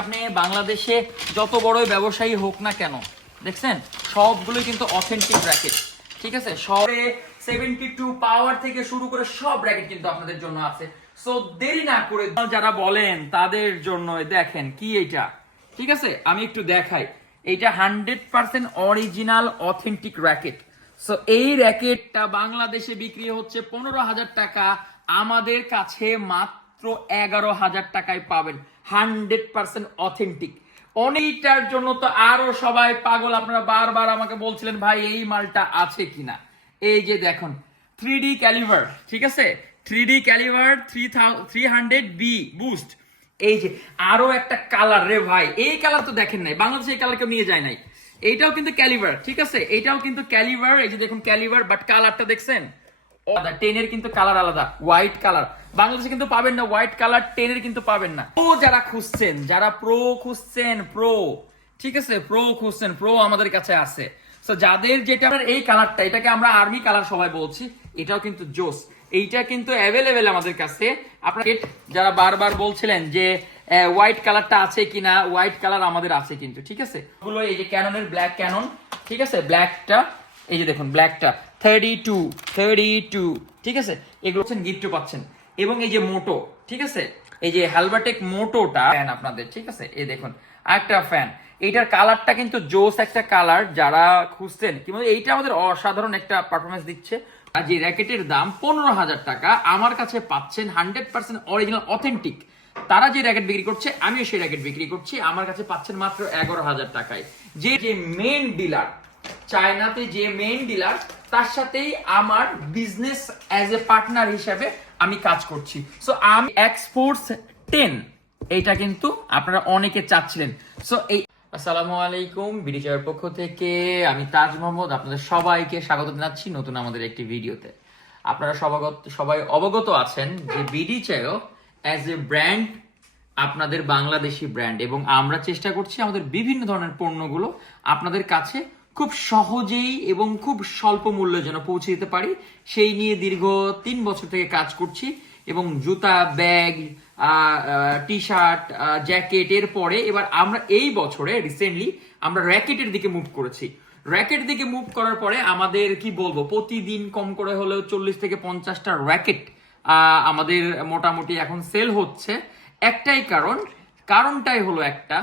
আপনি বাংলাদেশে যত বড়ই ব্যবসায়ী হোক না কেন দেখছেন সবগুলোই কিন্তু অথেন্টিক র্যাকেট। ঠিক আছে, শহরে 72 পাওয়ার থেকে শুরু করে সব র্যাকেট কিন্তু আপনাদের জন্য আছে। সো দেরি না করে যারা বলেন তাদের জন্য দেখেন কি এইটা। ঠিক আছে, আমি একটু দেখাই। এইটা 100% অরিজিনাল অথেন্টিক র্যাকেট। সো এই র্যাকেটটা বাংলাদেশে বিক্রি হচ্ছে 15,000 টাকা, আমাদের কাছে মাত্র 11,000 টাকায় পাবেন। 100% অথেন্টিক। অনেকটার জন্য তো আরো সবাই পাগল, আপনারা বারবার আমাকে বলছিলেন ভাই এই মালটা আছে কিনা। এই যে দেখুন 3D ক্যালিভার, ঠিক আছে, 3D ক্যালিভার 300B বুস্ট। এই যে আরো একটা কালার রে ভাই, এই কালার তো দেখেন নাই, বাংলাদেশে এই কালার কেউ নিয়ে যায় নাই। এইটাও কিন্তু ক্যালিভার, ঠিক আছে, এইটাও কিন্তু ক্যালিভার। এই যে দেখুন ক্যালিভার, বাট কালারটা দেখছেন 10 এর কিন্তু কালার আলাদা, হোয়াইট কালার। বাংলাদেশে কিন্তু পাবেন না হোয়াইট কালার, 10 এর কিন্তু পাবেন না। ও যারা খুঁজছেন, যারা প্রো খুঁজছেন, প্রো, ঠিক আছে, প্রো খুঁজছেন, প্রো আমাদের কাছে আছে। সো যাদের যেটা এই কালারটা, এটাকে আমরা আর্মি কালার সবাই বলছি, এটাও কিন্তু জোস। এইটা কিন্তু অ্যাভেলেবেল আমাদের কাছে। আপনারা যারা বারবার বলছিলেন যে হোয়াইট কালারটা আছে কিনা, হোয়াইট কালার আমাদের আছে কিন্তু, ঠিক আছে। এগুলো এই যে ক্যাননের ব্ল্যাক ক্যানন, ঠিক আছে, ব্ল্যাকটা এই যে দেখুন, ব্ল্যাকটা 32, ঠিক আছে, এগুলো হচ্ছেন গিফটও পাচ্ছেন। এবং এই যে মোটো, ঠিক আছে, এই যে হালবাটেক মোটোটা ফ্যান আপনাদের, ঠিক আছে, এই দেখুন আরেকটা ফ্যান। এইটার কালারটা কিন্তু জোস একটা কালার, যারা খুঁজছেন কি বলতে, এইটা আমাদের অসাধারণ একটা পারফরমেন্স দিচ্ছে। আর যে র্যাকেটের দাম 15,000 টাকা, আমার কাছে পাচ্ছেন 100% অরিজিনাল অথেন্টিক। তারা যে র্যাকেট বিক্রি করছে, আমিও সেই র্যাকেট বিক্রি করছি, আমার কাছে পাচ্ছেন মাত্র 11,000 টাকায়। যে মেন ডিলার, চায়নাতে যে মেইন ডিলার, তার সাথেই আমার বিজনেস অ্যাজ এ পার্টনার হিসেবে আমি কাজ করছি। সো আমি এক্সপোর্টস 10, এইটা কিন্তু আপনারা অনেকে চাচ্ছিলেন। সো এই আসসালামু আলাইকুম, বিডি চায়ের পক্ষ থেকে আমি তাজ মোহাম্মদ আপনাদের সবাইকে স্বাগত জানাচ্ছি নতুন আমাদের একটি ভিডিওতে। আপনারা সবাই অবগত আছেন যে বিডি চায়ও অ্যাজ এ ব্র্যান্ড আপনাদের বাংলাদেশি ব্র্যান্ড, এবং আমরা চেষ্টা করছি আমাদের বিভিন্ন ধরনের পণ্যগুলো আপনাদের কাছে খুব সহজেই এবং খুব স্বল্প মূল্যে যেন পৌঁছে দিতে পারি, সেই নিয়ে দীর্ঘ 3 বছর থেকে কাজ করছি। এবং জুতা, ব্যাগ, টি শার্ট, জ্যাকেট, এর পরে এবার আমরা এই বছরে রিসেন্টলি আমরা র্যাকেটের দিকে মুভ করেছি। র্যাকেট দিকে মুভ করার পরে আমাদের কি বলবো, প্রতিদিন কম করে হলেও 40 থেকে 50টা র্যাকেট আমাদের মোটামুটি এখন সেল হচ্ছে। একটাই কারণটাই হলো একটা,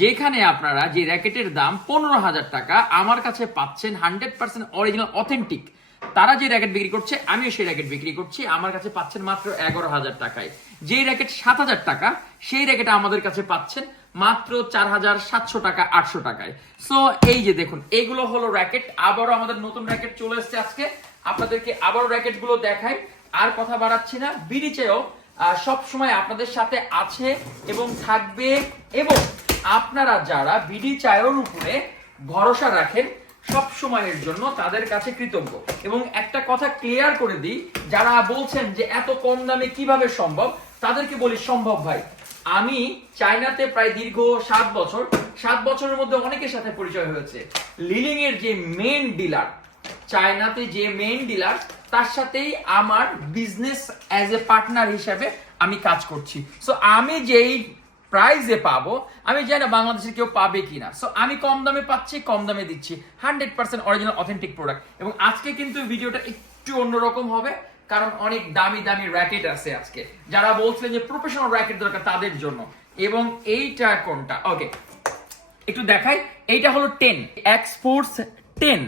যেখানে আপনারা যে র্যাকেটের দাম 15,000 টাকা, আমার কাছে পাচ্ছেন 100% অরিজিনাল অথেন্টিক। তারা যে র্যাকেট বিক্রি করছে, আমিও সেই র্যাকেট বিক্রি করছি, আমার কাছে পাচ্ছেন মাত্র 11,000 টাকায়। যে র্যাকেট 7,000 টাকা, সেই র্যাকেট আমাদের কাছে পাচ্ছেন মাত্র 4,700 টাকা, 800 টাকায়। সো এই যে দেখুন, এগুলো হলো র্যাকেট। আবারও আমাদের নতুন র্যাকেট চলে এসেছে আজকে, আপনাদেরকে আবারও র্যাকেট গুলো দেখাই। আর কথা বাড়াচ্ছি না, বিডি চায়ও সব সময় আপনাদের সাথে আছে এবং থাকবে। এবং আপনারা যারা বিডি চায়ের উপরে ভরসা রাখেন সব সময়ের জন্য, তাদের কাছে কৃতজ্ঞ। এবং একটা কথা ক্লিয়ার করে দিই, যারা বলছেন যে এত কম দামে কিভাবে সম্ভব, তাদেরকে বলি সম্ভব ভাই। আমি চায়নাতে প্রায় দীর্ঘ 7 বছরের মধ্যে অনেকের সাথে পরিচয় হয়েছে। লিলিং এর যে মেইন ডিলার, চায়নাতে যে মেইন ডিলার, তার সাথেই আমার বিজনেস অ্যাজ এ পার্টনার হিসেবে আমি কাজ করছি। সো আমি যেই প্রাইসে পাবো, আমি জানি না বাংলাদেশে কেউ পাবে কিনা। সো আমি কম দামে পাচ্ছি, কম দামে দিচ্ছি, 100% অরিজিনাল অথেন্টিক প্রোডাক্ট। এবং আজকে কিন্তু ভিডিওটা একটু অন্যরকম হবে, কারণ অনেক দামি দামি র্যাকেট আছে আজকে। যারা বলছিলেন যে প্রফেশনাল র্যাকেট দরকার, তাদের জন্য। এবং এইটা কোনটা, ওকে একটু দেখাই। এইটা হলো 10, এক্সপোর্টস 10।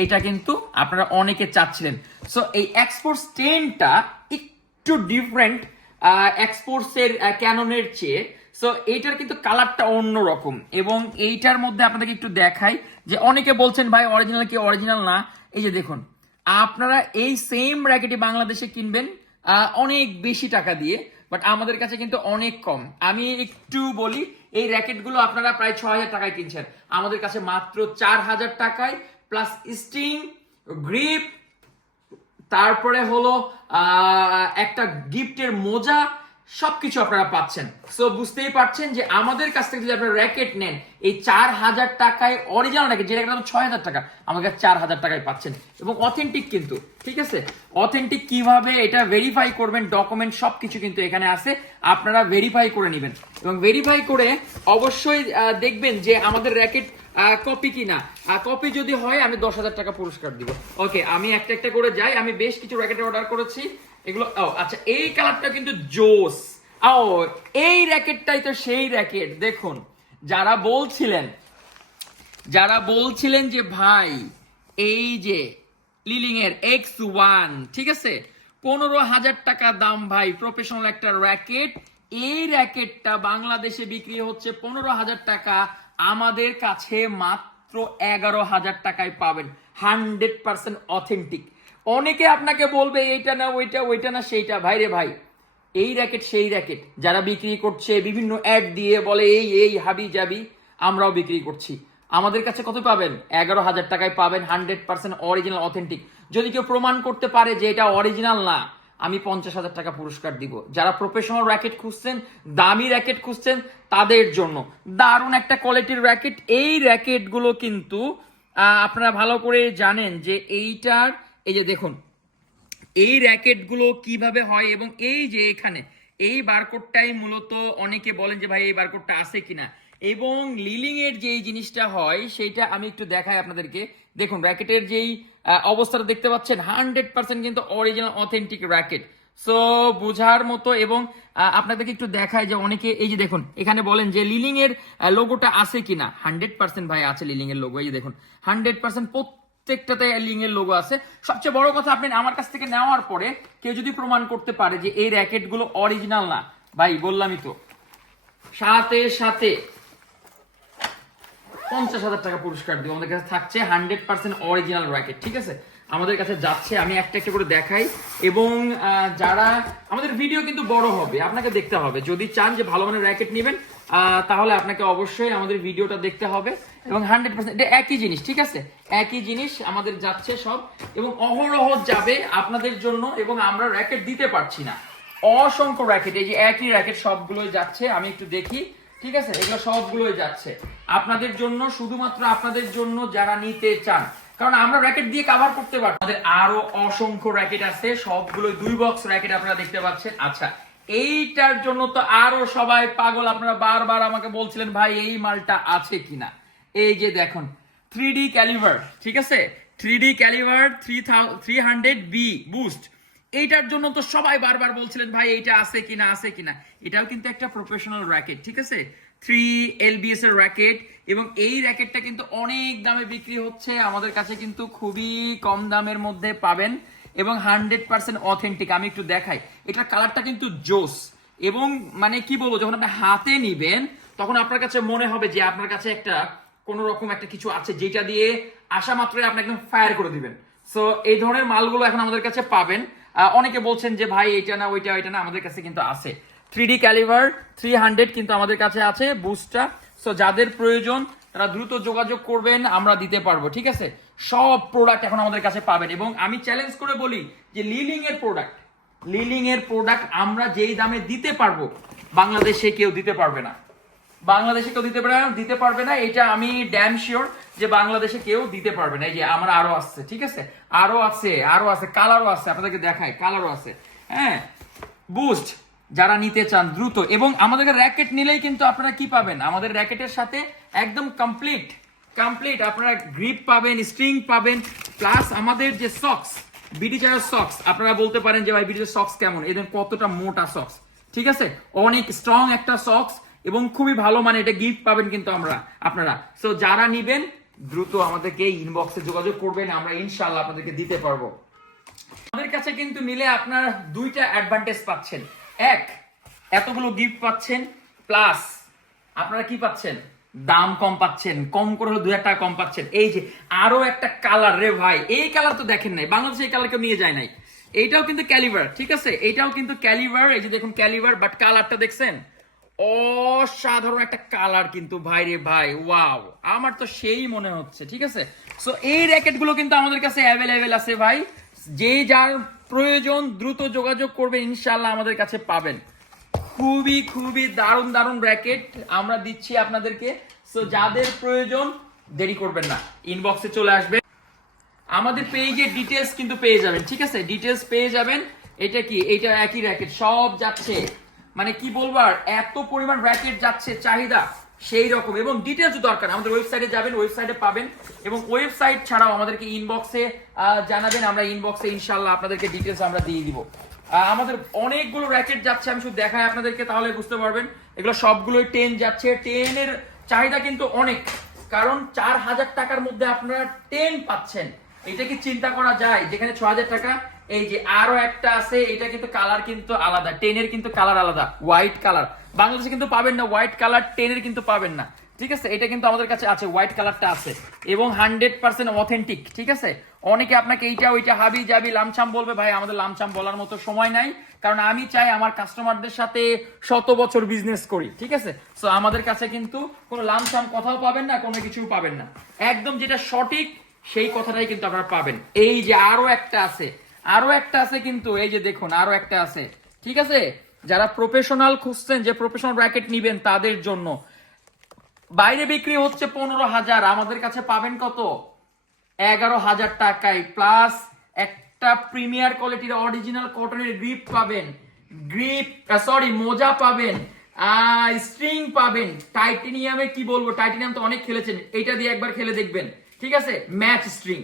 এইটা কিন্তু আপনারা অনেকে চাচ্ছিলেন। সো এই এক্সপোর্টস 10টা একটু ডিফারেন্ট এক্সপোর্টস এর ক্যাননের চেয়ে। সো এইটার কিন্তু কালারটা অন্যরকম। এবং এইটার মধ্যে আপনাদেরকে একটু দেখাই যে অনেকে বলছেন ভাই অরিজিনাল কি অরিজিনাল না। এই যে দেখুন, আপনারা এই সেম র্যাকেটই বাংলাদেশে কিনবেন অনেক বেশি টাকা দিয়ে, বাট আমাদের কাছে কিন্তু অনেক কম। আমি একটু বলি, এই র্যাকেটগুলো আপনারা প্রায় 6,000 টাকায় কিনছেন, আমাদের কাছে মাত্র 4,000 টাকায়, প্লাস স্টিং, গ্রিপ, তারপরে হলো একটা গিফটের মোজা, সবকিছু আপনারা পাচ্ছেন। সো বুঝতেই পারছেন যে আমাদের কাছ থেকে যদি আপনারা র্যাকেট নেন, এই 4000 টাকায় অরিজিনাল র্যাকেট, যেটা দাম 6000 টাকা, আমাদের কাছে 4000 টাকায় পাচ্ছেন এবং অথেন্টিক কিন্তু, ঠিক আছে? অথেন্টিক কিভাবে এটা ভেরিফাই করবেন, ডকুমেন্ট সবকিছু কিন্তু এখানে আছে, আপনারা ভেরিফাই করে নেবেন এবং ভেরিফাই করে অবশ্যই দেখবেন যে আমাদের র্যাকেট কপি কিনা। কপি যদি হয় আমি 10,000 টাকা পুরস্কার দিব। ওকে, আমি একটা একটা করে যাই। আমি বেশ কিছু র্যাকেট অর্ডার করেছি, এগুলো আচ্ছা এই কালারটা কিন্তু জোস। এই র্যাকেটটাই তো সেই র্যাকেট। দেখুন, যারা বলছিলেন যে ভাই এই যে লিলিং এর X1, ঠিক আছে, 15,000 টাকা দাম ভাই, প্রফেশনাল একটা র্যাকেট। এই র্যাকেটটা বাংলাদেশে বিক্রি হচ্ছে 15,000 টাকা, আমাদের কাছে মাত্র 11,000 টাকায় পাবেন। 100% অথেন্টিক। অনেকে আপনাকে বলবে এইটা না ওইটা, ওইটা না সেইটা। ভাই রে ভাই, এই র্যাকেট সেই র্যাকেট। যারা বিক্রি করছে বিভিন্ন অ্যাড দিয়ে বলে এই এই হাবি জাবি, আমরাও বিক্রি করছি। আমাদের কাছে কত পাবেন? 11,000 টাকায় পাবেন 100% অরিজিনাল অথেন্টিক। যদি কেউ প্রমাণ করতে পারে যে এটা অরিজিনাল না, আমি 50,000 টাকা পুরস্কার দিব। যারা প্রফেশনাল র্যাকেট খুঁজছেন, দামি র্যাকেট খুঁজছেন, তাদের জন্য দারুণ একটা কোয়ালিটির র্যাকেট। এই র্যাকেটগুলো কিন্তু আপনারা ভালো করে জানেন যে এইটার, এই যে দেখুন এই র্যাকেটগুলো কিভাবে হয় এবং এই যে এখানে এই বারকোডটাই মূলত অনেকে বলেন যে ভাই এই বারকোডটা আছে কিনা, এবং লিলিং এর যে জিনিসটা হয় সেইটা আমি একটু দেখাই আপনাদেরকে। দেখুন র্যাকেটের যেই অবস্থাটা দেখতে পাচ্ছেন, 100% কিন্তু অরিজিনাল অথেন্টিক র্যাকেট। সো বোঝার মতো। এবং আপনাদেরকে একটু দেখায় যে অনেকে এই যে দেখুন এখানে বলেন যে লিলিং এর লোগোটা আছে কিনা। 100% ভাই আছে লিলিং এর লোগো। এই যে দেখুন 100% প্রত্যেকটাতে লিং এর লোগো আছে। সবচেয়ে বড় কথা, আপনি আমার কাছ থেকে নেওয়ার পরে কেউ যদি প্রমাণ করতে পারে যে এই র্যাকেট গুলো অরিজিনাল না, ভাই বললামই তো, সাথে সাথে 50,000 টাকা পুরস্কার দিব। আমাদের কাছে থাকছে 100% অরিজিনাল র্যাকেট, ঠিক আছে? আমাদের কাছে যাচ্ছে, আমি একটা একটা করে দেখাই। এবং যারা আমাদের ভিডিও কিন্তু বড় হবে, আপনাকে দেখতে হবে। যদি চান যে ভালো মানের র্যাকেট নেবেন, তাহলে আপনাকে অবশ্যই আমাদের ভিডিওটা দেখতে হবে। এবং 100% এটা একই জিনিস, ঠিক আছে? একই জিনিস আমাদের যাচ্ছে সব, এবং অহরহ যাবে আপনাদের জন্য। এবং আমরা র্যাকেট দিতে পারছি না, অসংখ্য র্যাকেট, এই যে একই র্যাকেট সবগুলোই যাচ্ছে। আমি একটু দেখি, ঠিক আছে? এগুলো সবগুলোই যাচ্ছে আপনাদের জন্য, শুধুমাত্র আপনাদের জন্য যারা নিতে চান। কারণ আমরা র্যাকেট দিয়ে কভার করতে পারবো। আমাদের আরো অসংখ্য র্যাকেট আছে, সবগুলো 2 বক্স র্যাকেট আপনারা দেখতে পাচ্ছেন। আচ্ছা, এইটার জন্য তো আরো সবাই পাগল। আপনারা বারবার আমাকে বলছিলেন ভাই এই মালটা আছে কিনা। এই যে দেখুন 3D ক্যালিভার, ঠিক আছে? 3D ক্যালিভার 300B boost. এইটার জন্য তো সবাই বারবার বলছিলেন ভাই এইটা আছে কিনা, আছে কিনা। এটাও কিন্তু একটা প্রফেশনাল র্যাকেট, ঠিক আছে? 3 LBS এর র্যাকেট। এবং এই র্যাকেটটা কিন্তু অনেক দামে বিক্রি হচ্ছে, আমাদের কাছে কিন্তু খুবই কম দামের মধ্যে পাবেন এবং 100% অথেন্টিক। আমি একটু দেখাই, এটার কালারটা কিন্তু জোস। এবং মানে কি বলবো, যখন আপনি হাতে নিবেন তখন আপনার কাছে মনে হবে যে আপনার কাছে একটা কোন রকম একটা কিছু আছে, যেটা দিয়ে আসা মাত্রই আপনি একদম ফায়ার করে দিবেন। সো এই ধরনের মালগুলো এখন আমাদের কাছে পাবেন। অনেকে বলছেন যে ভাই এটা না ওইটা, ওইটা না, আমাদের কাছে কিন্তু আছে। 3D ক্যালিভার 300 কিন্তু আমাদের কাছে আছে বুস্টটা। সো যাদের প্রয়োজন তারা দ্রুত যোগাযোগ করবেন, আমরা দিতে পারবো, ঠিক আছে? সব প্রোডাক্ট এখন আমাদের কাছে পাবেন। এবং আমি চ্যালেঞ্জ করে বলি যে লিলিং এর প্রোডাক্ট আমরা যেই দামে দিতে পারবো, বাংলাদেশে কেউ দিতে পারবে না। এটা আমি ড্যাম শিওর যে বাংলাদেশে কেউ দিতে পারবে না। এই যে আমার আরো আসছে, ঠিক আছে? আরো আছে, কালারও আছে, আপনাদেরকে দেখায়, কালারও আছে। হ্যাঁ, বুস্ট যারা নিতে চান দ্রুত। এবং আমাদের র্যাকেট নিলেই কিন্তু আপনারা কি পাবেন, আমাদের র্যাকেটের সাথে একদম কমপ্লিট আপনারা গ্রিপ পাবেন, স্ট্রিং পাবেন, প্লাস আমাদের যে সক্স, বিডিচার সক্স। আপনারা বলতে পারেন যে ভাই বিডিচার সক্স কেমন, এদের কতটা মোটা সক্স, ঠিক আছে? অনেক স্ট্রং একটা সক্স এবং খুবই ভালো, মানে এটা গিফট পাবেন কিন্তু আপনারা। সো যারা নিবেন দ্রুত আমাদেরকে ইনবক্সে যোগাযোগ করবেন, আমরা ইনশাআল্লাহ আপনাদেরকে দিতে পারবো। আমাদের কাছে কিন্তু নিলে আপনারা 2টা অ্যাডভান্টেজ পাচ্ছেন। এক, এতগুলো গিফট পাচ্ছেন, প্লাস আপনারা কি পাচ্ছেন, দাম কম পাচ্ছেন, কম করে হলো 2 টাকা কম পাচ্ছেন। এই যে আরো একটা কালার রে ভাই, এই কালার তো দেখেন নাই, বাংলাদেশে এই কালার কেউ নিয়ে যায় নাই। এইটাও কিন্তু ক্যালিভার, ঠিক আছে? এইটাও কিন্তু ক্যালিভার, এই যে দেখুন ক্যালিভার, বাট কালারটা দেখছেন, অসাধারণ একটা কালার কিন্তু ভাই রে ভাই, ওয়াও, আমার তো সেই মনে হচ্ছে, ঠিক আছে? সো এই র্যাকেট গুলো কিন্তু আমাদের কাছে অ্যাভেলেবেল আছে ভাই। যে যার প্রয়োজন দ্রুত যোগাযোগ করবে, ইনশাআল্লাহ আমাদের কাছে পাবেন। খুবই খুবই দারুণ দারুণ র্যাকেট আমরা দিচ্ছি আপনাদেরকে। সো যাদের প্রয়োজন দেরি করবেন না, ইনবক্সে চলে আসবে, আমাদের পেজে ডিটেলস কিন্তু পেয়ে যাবেন। ঠিক আছে, ডিটেলস পেয়ে যাবেন। এটা কি, এটা একই র্যাকেট, সব যাচ্ছে, মানে কি বলবো আর, এত পরিমাণ র্যাকেট যাচ্ছে, চাহিদা সেই রকম। এবং ডিটেলস দরকার আমাদের ওয়েবসাইটে যাবেন, ওয়েবসাইটে পাবেন, এবং ওয়েবসাইট ছাড়াও আমাদেরকে ইনবক্সে জানাবেন, আমরা ইনবক্সে ইনশাল্লাহ আপনাদেরকে ডিটেলস আমরা দিয়ে দিব। আমাদের অনেকগুলো র্যাকেট যাচ্ছে, আমি শুধু দেখাই আপনাদেরকে, তাহলে বুঝতে পারবেন। এগুলো সবগুলোই 10 যাচ্ছে। 10 এর চাহিদা কিন্তু অনেক, কারণ 4000 টাকার মধ্যে আপনারা 10 পাচ্ছেন। এটা কি চিন্তা করা যায়? যেখানে 6000 টাকা, এই যে আরো একটা আছে, এটা কিন্তু কালার কিন্তু আলাদা, 10 এর কিন্তু কালার আলাদা, হোয়াইট কালার। বাংলাদেশে কিন্তু পাবেন না হোয়াইট কালার, 10 এর কিন্তু পাবেন না। ঠিক আছে, এটা কিন্তু আমাদের কাছে আছে, হোয়াইট কালারটা আছে, এবং 100% অথেন্টিক। ঠিক আছে, অনেকে আপনাকে এইটা ওইটা হাবি জাবি লামছাম বলবে, ভাই আমাদের লামছাম বলার মতো সময় নাই, কারণ আমি চাই আমার কাস্টমারদের সাথে 100 বছর বিজনেস করি। ঠিক আছে, সো আমাদের কাছে কিন্তু কোনো লামছাম কথাও পাবেন না, কোনো কিছু পাবেন না, একদম যেটা সঠিক সেই কথাটাই কিন্তু আপনারা পাবেন। এই যে আরো একটা আছে, আরো একটা আছে কিন্তু, এই যে দেখুন আরো একটা আছে। ঠিক আছে, যারা প্রফেশনাল খুঁজছেন, যে প্রফেশনাল র্যাকেট নিবেন, তাদের জন্য বাইরে বিক্রি হচ্ছে 15,000, আমাদের কাছে পাবেন কত, 11,000 টাকায়, প্লাস একটা প্রিমিয়ার কোয়ালিটির অরিজিনাল কটনের গ্রিপ পাবেন, মোজা পাবেন, স্ট্রিং পাবেন, টাইটেনিয়ামে কি বলবো, টাইটেনিয়াম তো অনেক খেলেছেন, এটা দিয়ে একবার খেলে দেখবেন। ঠিক আছে, ম্যাচ স্ট্রিং,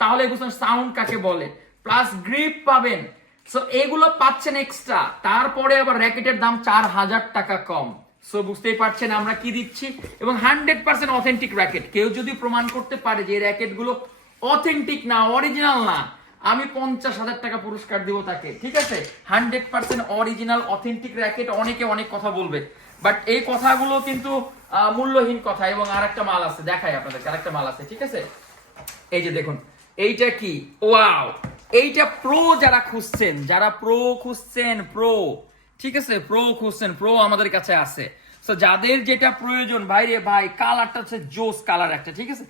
তাহলে বুঝছেন সাউন্ড কাকে বলে, প্লাস গ্রিপ পাবেন। সো এগুলো পাচ্ছেন এক্সট্রা, তারপরে আবার র্যাকেটের দাম 4000 টাকা কম। সো বুঝতেই পারছেন আমরা কি দিচ্ছি, এবং 100% অথেন্টিক র্যাকেট। কেউ যদি প্রমাণ করতে পারে যে র্যাকেট গুলো অথেন্টিক না, অরিজিনাল না, আমি 50,000 টাকা পুরস্কার দিব তাকে। ঠিক আছে, 100% অরিজিনাল অথেন্টিক র্যাকেট। অনেকে অনেক কথা বলবে, বাট এই কথাগুলো কিন্তু মূল্যহীন কথা। এবং আরেকটা মাল আছে, দেখাই আপনাদের, আরেকটা মাল আছে। ঠিক আছে, এই যে দেখুন, এইটা কি, ওয়াও, এইটা প্রো যারা খুঁজছেন, যারা প্রো খুঁজছেন, প্রো, ঠিক আছে, প্রো খুঁজছেন, প্রো আমাদের কাছে আছে। সো যাদের যেটা প্রয়োজন, ভাই রে ভাই, কালারটা হচ্ছে জোস কালার একটা। ঠিক আছে,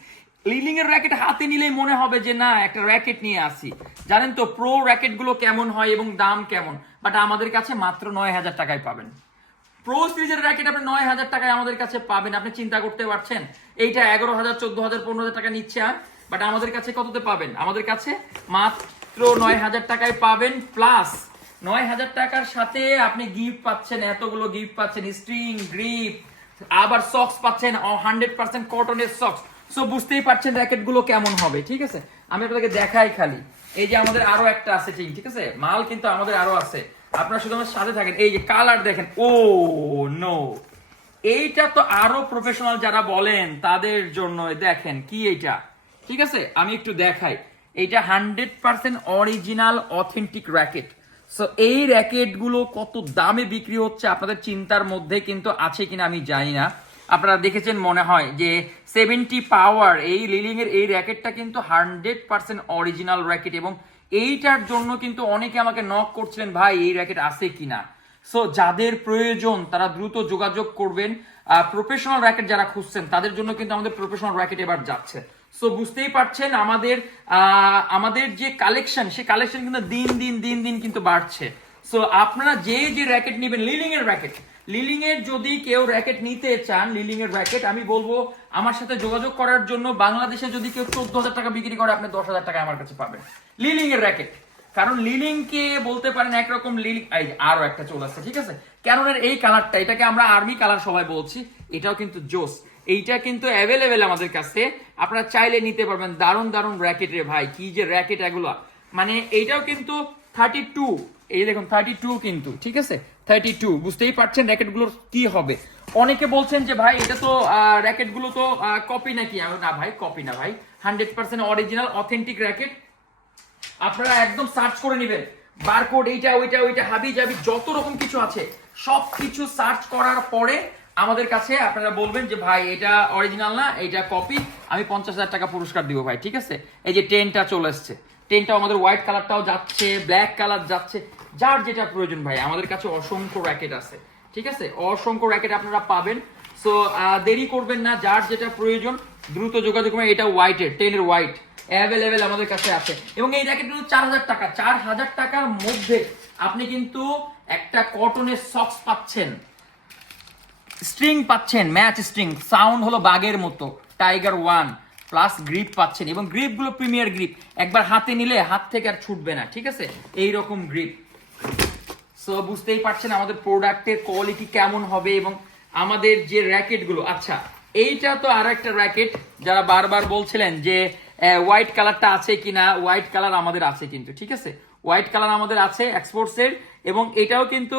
লিলিং এর র্যাকেট হাতে নিলেই মনে হবে যে না, একটা র্যাকেট নিয়ে আসি। জানেন তো প্রো র্যাকেট গুলো কেমন হয় এবং দাম কেমন, বাট আমাদের কাছে মাত্র 9,000 টাকায় পাবেন। প্রো সিরিজের র্যাকেট আপনি 9,000 টাকায় আমাদের কাছে পাবেন। আপনি চিন্তা করতে পারছেন, এইটা 11,000, 14,000, 15,000 টাকা নিচ্ছে, বাট আমাদের কাছে কততে পাবেন? আমাদের কাছে মাত্র 9,000 টাকায় পাবেন। প্লাস 9,000 টাকার সাথে আপনি গিফট পাচ্ছেন, এতগুলো গিফট পাচ্ছেন, স্ট্রিং, গ্রিপ, আবার সক্স পাচ্ছেন, 100% কটনের সক্স। সো বুঝতেই পারছেন র্যাকেট গুলো কেমন হবে। ঠিক আছে, আমি আপনাদেরকে দেখাই খালি। এই যে আমাদের আরো একটা আছে, ঠিক আছে, মাল কিন্তু আমাদের আরো আছে, আপনারা শুধু আমার সাথে থাকেন। এই যে কালার দেখেন, ও নো, এইটা তো আরো প্রফেশনাল যারা বলেন তাদের জন্য। দেখেন কি এইটা, ঠিক আছে, আমি একটু দেখাই। এইটা 100% অরিজিনাল অথেন্টিক র্যাকেট। সো এই র্যাকেট গুলো কত দামে বিক্রি হচ্ছে আপনাদের চিন্তার মধ্যে কিন্তু আছে কিনা আমি জানি না। আপনারা দেখেছেন মনে হয় যে 70 পাওয়ার এই লিলিং এর এই র্যাকেটটা কিন্তু 100% অরিজিনাল র্যাকেট, এবং এইটার জন্য কিন্তু অনেকে আমাকে নক করছিলেন, ভাই এই র্যাকেট আছে কিনা। সো যাদের প্রয়োজন তারা দ্রুত যোগাযোগ করবেন। প্রফেশনাল র্যাকেট যারা খুঁজছেন তাদের জন্য কিন্তু আমাদের প্রফেশনাল র্যাকেট এবার যাচ্ছে। সো বুঝতেই পারছেন আমাদের যে কালেকশন, সেই কালেকশন কিন্তু দিন দিন দিন দিন কিন্তু বাড়ছে। সো আপনারা যে যে র্যাকেট নেবেন, লিলিং এর র্যাকেট, লিলিং এর যদি কেউ র্যাকেট নিতে চান, লিলিং এর র্যাকেট, আমি বলবো আমার সাথে যোগাযোগ করার জন্য। বাংলাদেশে যদি কেউ 14,000 টাকা বিক্রি করে, আপনি 10,000 টাকা আমার কাছে পাবেন লিলিং এর র্যাকেট। কারণ লিলিং কে বলতে পারেন একরকম লিলিং। আরো একটা চলে আসছে, ঠিক আছে, ক্যাননের এই কালারটা, এটাকে আমরা আর্মি কালার সবাই বলছি, এটাও কিন্তু জোস। এইটা কিন্তু অ্যাভেলেবেল আমাদের কাছে, আপনারা চাইলে নিতে পারবেন। দারুণ দারুণ র্যাকেট রে ভাই, কি যে র্যাকেট এগুলো, মানে এইটাও কিন্তু 32, এই দেখুন 32 কিন্তু, ঠিক আছে, 32। বুঝতেই পারছেন র্যাকেট গুলোর কি হবে। অনেকে বলছেন যে ভাই এটা তো র্যাকেট গুলো তো কপি নাকি, না ভাই কপি না ভাই, 100% অরিজিনাল অথেন্টিক র্যাকেট। আপনারা একদম সার্চ করে নেবেন, বারকোড, এইটা ওইটা ওইটা হাবি জাবি যত রকম কিছু আছে সব কিছু সার্চ করার পরে আমাদের কাছে আপনারা বলবেন যে ভাই এটা অরিজিনাল না, এটা কপি, আমি 50,000 টাকা পুরস্কার দিব ভাই। ঠিক আছে, এই যে 10টা চলে আসছে, 10টা আমাদের হোয়াইট কালারটাও যাচ্ছে, ব্ল্যাক কালার যাচ্ছে, যার যেটা প্রয়োজন ভাই। আমাদের কাছে অসংখ্য র্যাকেট আছে, ঠিক আছে, অসংখ্য র্যাকেট আপনারা পাবেন। সো দেরি করবেন না, যার যেটা প্রয়োজন দ্রুত যোগাযোগ করবেন। এটা হোয়াইটের, 10 এর হোয়াইট অ্যাভেলেবেল আমাদের কাছে আছে, এবং এই র্যাকেট কিন্তু 4,000 টাকা, 4,000 টাকার মধ্যে আপনি কিন্তু একটা কটনের সক্স পাচ্ছেন, স্ট্রিং পাচ্ছেন, ম্যাচ স্ট্রিং, সাউন্ড হলো বাগের মতো, টাইগার 1 প্লাস গ্রিপ পাচ্ছেন, এবং গ্রিপ গুলো প্রিমিয়ার গ্রিপ, একবার হাতে নিলে হাত থেকে আর ছুটবে না, ঠিক আছে, এইরকম গ্রিপ। সো বুঝতেই পারছেন আমাদের প্রোডাক্টের কোয়ালিটি কেমন হবে এবং আমাদের যে র্যাকেট গুলো। আচ্ছা, এইটা তো আর একটা র্যাকেট, যারা বারবার বলছিলেন যে হোয়াইট কালারটা আছে কিনা, হোয়াইট কালার আমাদের আছে কিন্তু, ঠিক আছে, হোয়াইট কালার আমাদের আছে এক্সপোর্টস এর, এবং এটাও কিন্তু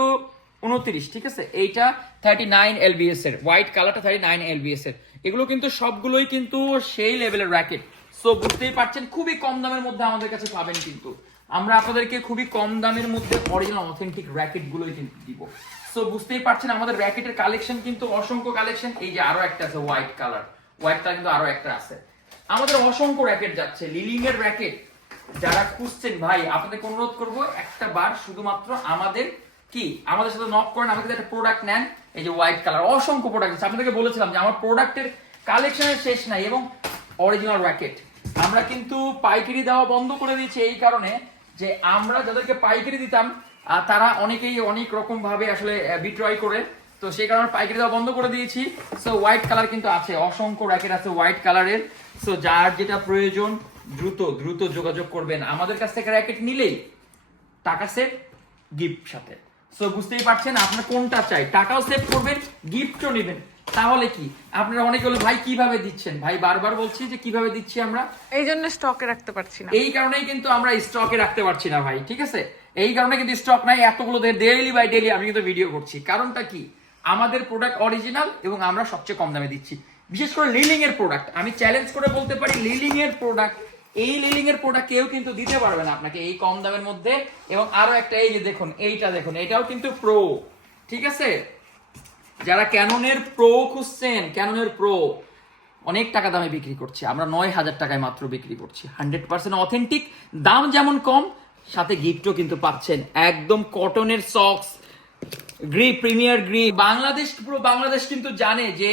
29, ঠিক আছে, এইটা 39 LBS এর, হোয়াইট কালারটা 39 LBS এর, এগুলো কিন্তু সবগুলোই কিন্তু সেই লেভেলের র্যাকেট। সো বুঝতেই পারছেন খুবই কম দামের মধ্যে আমাদের কাছে পাবেন, কিন্তু আমরা আপনাদেরকে খুবই কম দামের মধ্যে অরিজিনাল অথেন্টিক র্যাকেট গুলোই কিন্তু দিব। সো বুঝতেই পারছেন আমাদের র্যাকেটের কালেকশন কিন্তু অসংখ্য কালেকশন। এই যে আরো একটা আছে হোয়াইট কালার, হোয়াইটটা কিন্তু আরো একটা আছে, আমাদের অসংখ্য র্যাকেট যাচ্ছে, লিলিং এর র্যাকেট যারা খুঁজছেন ভাই, আপনাদেরকে অনুরোধ করবো একটা বার শুধুমাত্র আমাদের সাথে নক করেন, আমাদের একটা প্রোডাক্ট নেন। এই যে হোয়াইট কালার অসংখ্য প্রোডাক্ট আছে, আপনাদেরকে বলেছিলাম যে আমার প্রোডাক্টের কালেকশনের শেষ নাই, এবং অরিজিনাল র্যাকেট আমরা কিন্তু পাইকারি দেওয়া বন্ধ করে দিয়েছি এই কারণে যে আমরা যাদেরকে পাইকারি দিতাম তারা অনেকেই অনেক রকম ভাবে আসলে বিক্রয় করে, তো সেই কারণে পাইকারি দেওয়া বন্ধ করে দিয়েছি। সো হোয়াইট কালার কিন্তু আছে, অসংখ্য র্যাকেট আছে হোয়াইট কালারের। সো যার যেটা প্রয়োজন দ্রুত দ্রুত যোগাযোগ করবেন, আমাদের কাছ থেকে র্যাকেট নিলেই টাকা সেভ গিফট সাথে। সো বুঝতেই পারছেন আপনার কোনটা চাই, টাকাও সেভ করবেন, গিফটও নেবেন। তাহলে কি আপনারা অনেকে বলে ভাই কিভাবে দিচ্ছেন, ভাই বারবার বলছি যে কিভাবে দিচ্ছি আমরা, এই জন্য স্টকে রাখতে পারছি না, এই কারণেই কিন্তু আমরা স্টকে রাখতে পারছি না ভাই, ঠিক আছে, এই কারণে কিন্তু স্টক নাই, এতগুলো ডেইলি বাই ডেইলি আমি কিন্তু ভিডিও করছি। কারণটা কি, আমাদের প্রোডাক্ট অরিজিনাল এবং আমরা সবচেয়ে কম দামে দিচ্ছি, বিশেষ করে লিলিং এর প্রোডাক্ট। আমি চ্যালেঞ্জ করে বলতে পারি লিলিং এর প্রোডাক্ট, এই লিলিং এর প্রোডাক্ট কেউ কিন্তু দিতে পারবে না আপনাকে এই কম দামের মধ্যে। এবং আরো একটা এই যে দেখুন, এইটা দেখুন, এটাও কিন্তু প্রো, ঠিক আছে, যারা ক্যাননের প্রো খুঁজছেন, ক্যাননের প্রো অনেক টাকা দামে বিক্রি করছি আমরা, 9,000 টাকায় মাত্র বিক্রি করছি, 100% অথেন্টিক, দাম যেমন কম সাথে গিফটও কিন্তু পাচ্ছেন, একদম কটনের সক্স, গ্রিপ, প্রিমিয়ার গ্রিপ। পুরো বাংলাদেশ কিন্তু জানে যে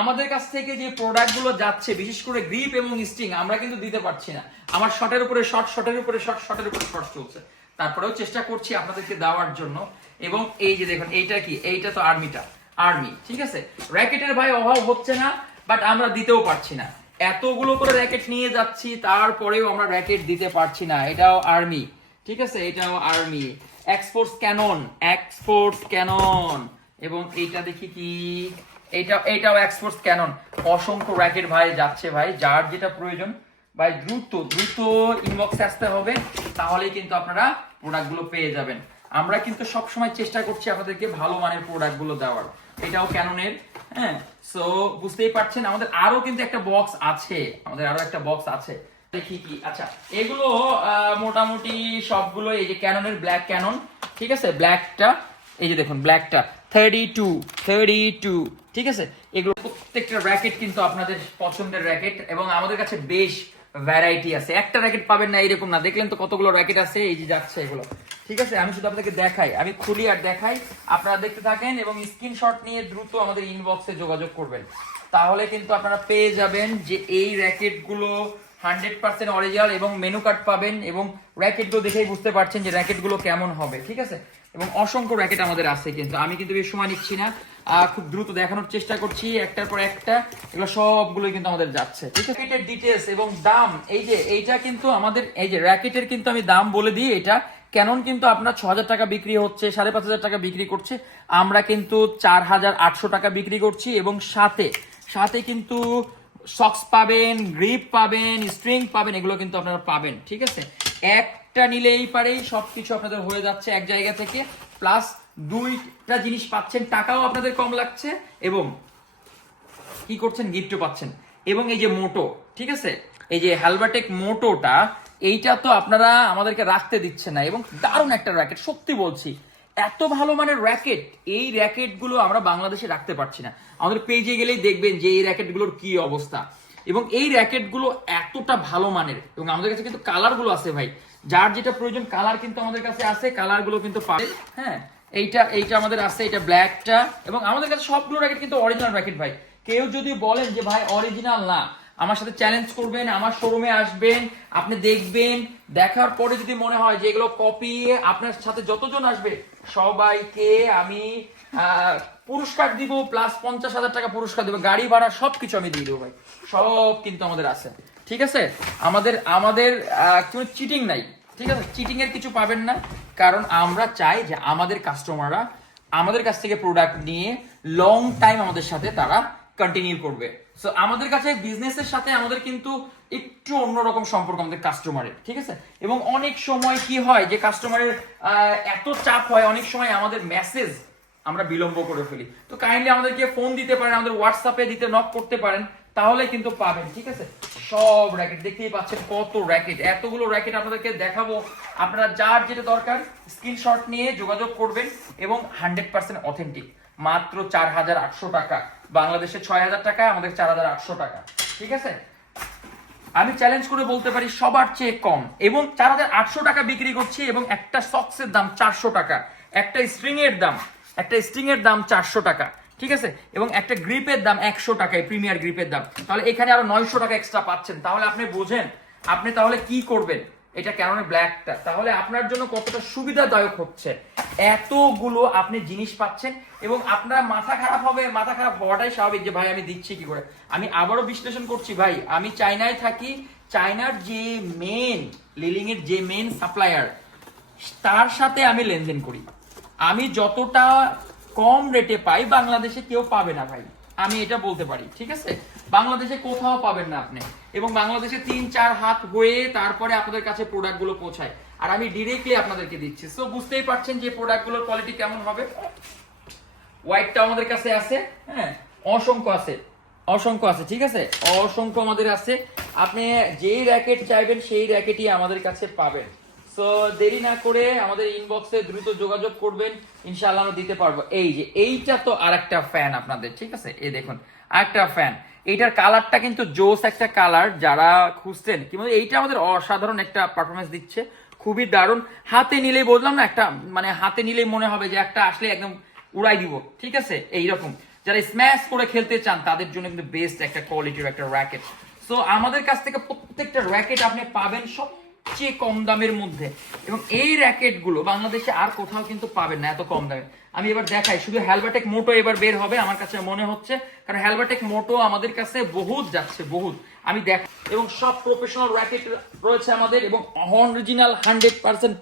আমাদের কাছ থেকে যে প্রোডাক্ট গুলো যাচ্ছে, বিশেষ করে গ্রিপ এবং স্ট্রিং আমরা কিন্তু দিতে পারছি না, আমার শর্টের উপরে শর্ট, শর্টের উপরে শর্ট, শর্টের উপরে শর্ট চলছে, তারপরেও চেষ্টা করছি আপনাদেরকে দেওয়ার জন্য। এবং এই যে দেখুন, এইটা কি, এইটা তো আর্মি, ঠিক আছে, র্যাকেটের ভাই অভাব হচ্ছে না, বাট আমরা দিতেও পারছি না, এতগুলো করে র্যাকেট নিয়ে যাচ্ছি তারপরেও আমরা র্যাকেট দিতে পারছি না। এটাও আর্মি, ঠিক আছে, এটাও আর্মি, এক্সপোর্টস ক্যানন, এবং এইটা দেখি কি, এইটাও এক্সপোর্টস ক্যানন, অসংখ্য র্যাকেট ভাই যাচ্ছে ভাই, যার যেটা প্রয়োজন ভাই দ্রুত দ্রুত ইনবক্সে আসতে হবে, তাহলেই কিন্তু আপনারা প্রোডাক্টগুলো পেয়ে যাবেন। আমরা কিন্তু সবসময় চেষ্টা করছি আপনাদেরকে ভালো মানের প্রোডাক্টগুলো দেওয়ার। এটাও ক্যাননের, হ্যাঁ। সো বুঝতেই পারছেন আমাদের আরো কিন্তু একটা বক্স আছে, দেখি কি। আচ্ছা, এগুলো মোটামুটি সবগুলো এই যে ক্যাননের ব্ল্যাক ক্যানন, ঠিক আছে, ব্ল্যাকটা এই যে দেখুন, ব্ল্যাকটা 32, ঠিক আছে, এগুলো প্রত্যেকটা র্যাকেট কিন্তু আপনাদের পছন্দের র্যাকেট, এবং আমাদের কাছে বেশ ভ্যারাইটি আছে, একটা র্যাকেট পাবেন না এরকম না, দেখলেন তো কতগুলো র্যাকেট আছে, এই যে যাচ্ছে এগুলো, ঠিক আছে, আমি শুধু আপনাদেরকে দেখাই, আমি খুলি আর দেখাই, আপনারা দেখতে থাকেন এবং স্ক্রিনশট নিয়ে দ্রুত আমাদের ইনবক্সে যোগাযোগ করবেন, তাহলে কিন্তু আপনারা পেয়ে যাবেন যে এই র্যাকেটগুলো 100% অরিজিনাল, এবং মেনু কার্ড পাবেন, এবং র্যাকেটগুলো দেখেই বুঝতে পারছেন যে র্যাকেটগুলো কেমন হবে, ঠিক আছে, এবং অসংখ্য র্যাকেট আমাদের আছে, কিন্তু আমি কিন্তু বেশ সময় নিচ্ছি না, খুব দ্রুত দেখানোর চেষ্টা করছি একটার পর একটা, এগুলো সবগুলো কিন্তু আমাদের যাচ্ছে, ঠিক আছে। র্যাকেটের ডিটেইলস এবং দাম, এই যে এইটা কিন্তু আমাদের, এই যে র্যাকেটের কিন্তু আমি দাম বলে দিই, এটা ক্যানন কিন্তু আপনার 6,000 টাকা বিক্রি হচ্ছে, 5,500 টাকা বিক্রি করছে, আমরা কিন্তু 4,800 টাকা বিক্রি করছি, এবং সাথে কিন্তু সক্স পাবেন, গ্রিপ পাবেন, স্ট্রিং পাবেন, এগুলো কিন্তু আপনারা পাবেন, ঠিক আছে, একটা নিলেই পারেই সবকিছু আপনাদের হয়ে যাচ্ছে এক জায়গা থেকে, প্লাস দুইটা জিনিস পাচ্ছেন, টাকাও আপনাদের কম লাগছে, এবং কি করছেন, গিফটও পাচ্ছেন। এবং এই যে মোটো, ঠিক আছে, এই যে হালবাটেক মোটোটা, এইটা তো আপনারা আমাদেরকে রাখতে দিচ্ছে না, এবং দারুণ একটা র্যাকেট, সত্যি বলছি, এত ভালো মানের র্যাকেট, এই র্যাকেট গুলো আমরা বাংলাদেশে রাখতে পারছি না, আমাদের পেজে গেলেই দেখবেন যে এই র্যাকেট গুলোর কি অবস্থা, এবং এই র্যাকেট গুলো এতটা ভালো মানের, এবং আমাদের কাছে কিন্তু কালার গুলো আছে ভাই, যার যেটা প্রয়োজন কালার কিন্তু আমাদের কাছে আছে, কালার গুলো কিন্তু পাবে, হ্যাঁ, এইটা আমাদের আছে, এটা ব্ল্যাকটা, এবং আমাদের কাছে সবগুলো র্যাকেট কিন্তু অরিজিনাল র্যাকেট ভাই, কেউ যদি বলেন যে ভাই অরিজিনাল না, আমার সাথে চ্যালেঞ্জ করবেন, আমার শোরুমে আসবেন, আপনি দেখবেন, দেখার পরে যদি মনে হয় যে এগুলো কপি, আপনার সাথে যতজন আসবে সবাইকে আমি পুরস্কার দিব, প্লাস 50,000 টাকা পুরস্কার দিব, গাড়ি ভাড়া সবকিছু আমি দিয়ে দেবো ভাই, সব কিন্তু আমাদের আছে। ঠিক আছে, আমাদের আমাদের কোনো চিটিং নাই। ঠিক আছে, চিটিং এর কিছু পাবেন না, কারণ আমরা চাই যে আমাদের কাস্টমাররা আমাদের কাছ থেকে প্রোডাক্ট নিয়ে লং টাইম আমাদের সাথে তারা কন্টিনিউ করবে। সো আমাদের কাছে বিজনেসের সাথে আমাদের কিন্তু একটু অন্যরকম সম্পর্ক আমাদের কাস্টমারের। ঠিক আছে, এবং অনেক সময় কি হয় যে কাস্টমারের এত চাপ হয়, অনেক সময় আমাদের মেসেজ আমরা বিলম্ব করে ফেলি। তো কাইন্ডলি আমাদেরকে ফোন দিতে পারেন, আমাদের হোয়াটসঅ্যাপে দিতে, নক করতে পারেন, তাহলে কিন্তু পাবেন। ঠিক আছে, সব র্যাকেট দেখতেই পাচ্ছেন, কত র্যাকেট, এতগুলো র্যাকেট আপনাদেরকে দেখাবো। আপনারা যার যেটা দরকার স্ক্রিনশট নিয়ে যোগাযোগ করবেন, এবং 100% অথেন্টিক, মাত্র 4,800 টাকা, বাংলাদেশে 6,000 টাকা, আমাদের 4,800 টাকা। ঠিক আছে, আমি চ্যালেঞ্জ করে বলতে পারি সবার চেয়ে কম, এবং 4,800 টাকা বিক্রি করছি, এবং একটা সক্সের দাম 400 টাকা, একটা স্ট্রিং এর দাম 400 টাকা। ঠিক আছে, এবং একটা গ্রিপের দাম 100 টাকায়, প্রিমিয়ার গ্রিপের দাম, তাহলে এখানে আরো 900 টাকা এক্সট্রা পাচ্ছেন। তাহলে আপনি বোঝেন আপনি তাহলে কি করবেন, এটা ক্যাননের ব্ল্যাকটা তাহলে আপনার জন্য কতটা সুবিধাদায়ক হচ্ছে। এতগুলো আপনি জিনিস পাচ্ছেন, এবং আপনার মাথা খারাপ হবে, মাথা খারাপ হওয়াটাই স্বাভাবিক যে ভাই আমি দিচ্ছি কি করে। আমি আবারও বিশ্লেষণ করছি ভাই, আমি চায়নায় থাকি, চায়নার যে মেন লিলিং এর যে মেন সাপ্লায়ার, তার সাথে আমি লেনদেন করি। আমি যতটা কম রেটে পাই বাংলাদেশে কেউ পাবে না ভাই, আমি এটা বলতে পারি। ঠিক আছে, বাংলাদেশে কোথাও পাবেন না আপনি, এবং বাংলাদেশে 3-4 হাত হয়ে তারপরে আপনাদের কাছে প্রোডাক্ট গুলো পৌঁছায়, আর আমি ডিরেক্টলি আপনাদেরকে দিচ্ছি। সো বুঝতেই পারছেন যে প্রোডাক্ট গুলোর কোয়ালিটি কেমন হবে। হোয়াইটটা আমাদের কাছে আছে, হ্যাঁ, অসংখ্য আছে। ঠিক আছে, অসংখ্য আমাদের আছে, আপনি যেই র্যাকেট চাইবেন সেই র্যাকেটই আমাদের কাছে পাবেন। সো দেরি না করে আমাদের ইনবক্সে দ্রুত যোগাযোগ করবেন, ইনশাআল্লাহ আমরা দিতে পারবো। এই যে এইটা তো আরেকটা ফ্যান আপনাদের। ঠিক আছে, এই দেখুন আরেকটা ফ্যান, এইটার কালারটা কিন্তু জোস একটা কালার, যারা খুঁজছেন কিন্তু এইটা আমাদের অসাধারণ একটা পারফরমেন্স দিচ্ছে, খুবই দারুণ। হাতে নিলেই বললাম না, একটা মানে হাতে নিলেই মনে হবে যে একটা আসলে একদম উড়াই দিব। ঠিক আছে, এইরকম যারা স্ম্যাশ করে খেলতে চান তাদের জন্য কিন্তু বেস্ট একটা কোয়ালিটির একটা র্যাকেট। সো আমাদের কাছ থেকে প্রত্যেকটা র্যাকেট আপনি পাবেন সবচেয়ে কম দামের মধ্যে, এবং এই র্যাকেট গুলো বাংলাদেশে আর কোথাও কিন্তু পাবেন না এত কম দামে। আমি এবার দেখাই, শুধু হ্যালবাটেক মোটো এবার বের হবে আমার কাছে মনে হচ্ছে, কারণ হ্যালবাটেক মোটো আমাদের কাছে বহুত যাচ্ছে, বহুত। আমি দেখ, এবং সব প্রফেশনাল র্যাকেট রয়েছে আমাদের, এবং অরিজিনাল 100%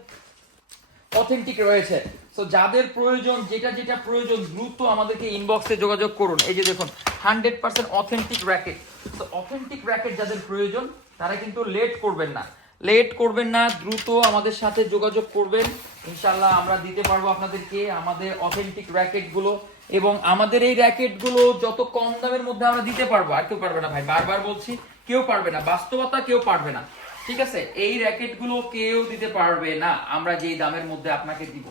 অথেন্টিক রয়েছে। সো যাদের প্রয়োজন, যেটা প্রয়োজন দ্রুত আমাদেরকে ইনবক্সে যোগাযোগ করুন। এই যে দেখুন 100% অথেন্টিক র্যাকেট। তো অথেন্টিক র্যাকেট যাদের প্রয়োজন তারা কিন্তু লেট করবেন না, দ্রুত আমাদের সাথে যোগাযোগ করবেন, ইনশাআল্লাহ আমরা দিতে পারবো আপনাদেরকে আমাদের অথেন্টিক র্যাকেট গুলো। এবং আমাদের এই র্যাকেট গুলো যত কম দামের মধ্যে আমরা দিতে পারবো, আর কেউ পারবে না ভাই, বারবার বলছি, কেউ পারবে না, বাস্তবতা কেউ পারবে না। ঠিক আছে, এই র্যাকেট গুলো কেউ দিতে পারবে না আমরা যেই দামের মধ্যে আপনাকে দিব,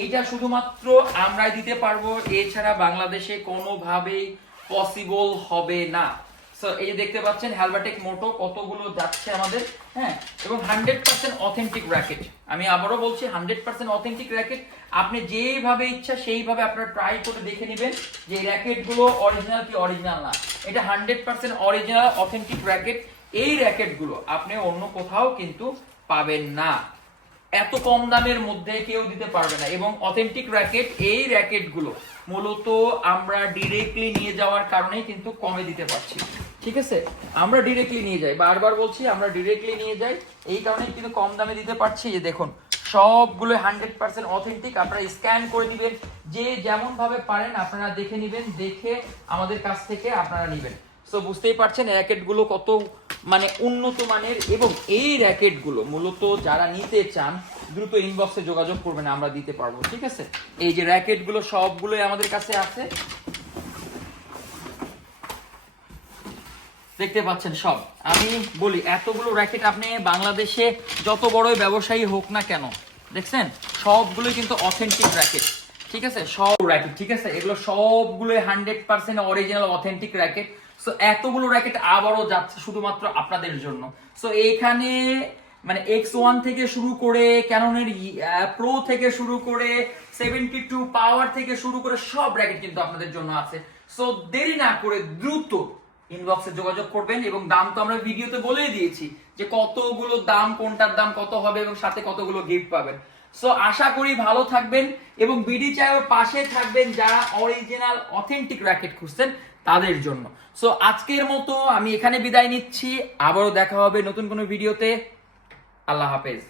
এইটা শুধুমাত্র আমরাই দিতে পারবো, এছাড়া বাংলাদেশে কোনোভাবেই পসিবল হবে না। সো এই যে দেখতে পাচ্ছেন হ্যালবাটেক মোটো কতগুলো যাচ্ছে আমাদের, হ্যাঁ, এবং 100% অথেন্টিক র্যাকেট। আমি আবারও বলছি 100% অথেন্টিক র্যাকেট। আপনি যেভাবে ইচ্ছা সেইভাবে আপনারা ট্রাই করে দেখে নেবেন যে এই র্যাকেট গুলো অরিজিনাল কি অরিজিনাল না। এটা 100% অরিজিনাল অথেন্টিক র্যাকেট। এই র্যাকেট গুলো আপনি অন্য কোথাও কিন্তু পাবেন না, এত কম দামের মধ্যে কেউ দিতে পারবে না। এবং অথেন্টিক র্যাকেট, এই র্যাকেট গুলো মূলত আমরা ডিরেক্টলি নিয়ে যাওয়ার কারণেই কিন্তু কমে দিতে পারছি। ঠিক আছে, আমরা ডিরেক্টলি নিয়ে যাই, বারবার বলছি আমরা ডিরেক্টলি নিয়ে যাই, এই কারণেই কিন্তু কম দামে দিতে পারছি। যে দেখুন সবগুলো 100% অথেন্টিক, আপনারা স্ক্যান করে নেবেন, যে যেমন ভাবে পারেন আপনারা দেখে নেবেন, দেখে আমাদের কাছ থেকে আপনারা নেবেন। সো বুঝতেই পারছেন র্যাকেট গুলো কত মানে উন্নত মানের, এবং এই র্যাকেট গুলো মূলত যারা নিতে চান দ্রুত ইনবক্সে যোগাযোগ করবেন, আমরা দিতে পারবো। ঠিক আছে, এই যে র্যাকেট গুলো সবগুলোই আমাদের কাছে আছে, দেখতে পাচ্ছেন সব। আমি বলি এতগুলো র্যাকেট আপনি বাংলাদেশে যত বড়ই ব্যবসায়ী হোক না কেন, দেখছেন সবগুলোই কিন্তু অথেন্টিক র্যাকেট। ঠিক আছে, সব র্যাকেট, ঠিক আছে, এগুলো সবগুলোই 100% অরিজিনাল অথেন্টিক র্যাকেট। সো এতগুলো র্যাকেট আবারও যাচ্ছে শুধুমাত্র আপনাদের জন্য। সো এইখানে মানে X1 থেকে শুরু করে, ক্যাননের প্রো থেকে শুরু করে, 72 পাওয়ার থেকে শুরু করে সব র্যাকেট কিন্তু আপনাদের জন্য আছে। সো দেরি না করে দ্রুত ইনবক্সে যোগাযোগ করবেন এবং দাম তো আমরা ভিডিওতে বলেই দিয়েছি যে কতগুলো দাম, কোনটার দাম কত হবে এবং সাথে কতগুলো গিফট পাবেন। সো আশা করি ভালো থাকবেন এবং বিডি চায়ের পাশে থাকবেন যারা অরিজিনাল অথেন্টিক র‍্যাকেট খুঁজছেন তাদের জন্য। সো আজকের মতো আমি এখানে বিদায় নিচ্ছি, আবারও দেখা হবে নতুন কোনো ভিডিওতে। আল্লাহ হাফেজ।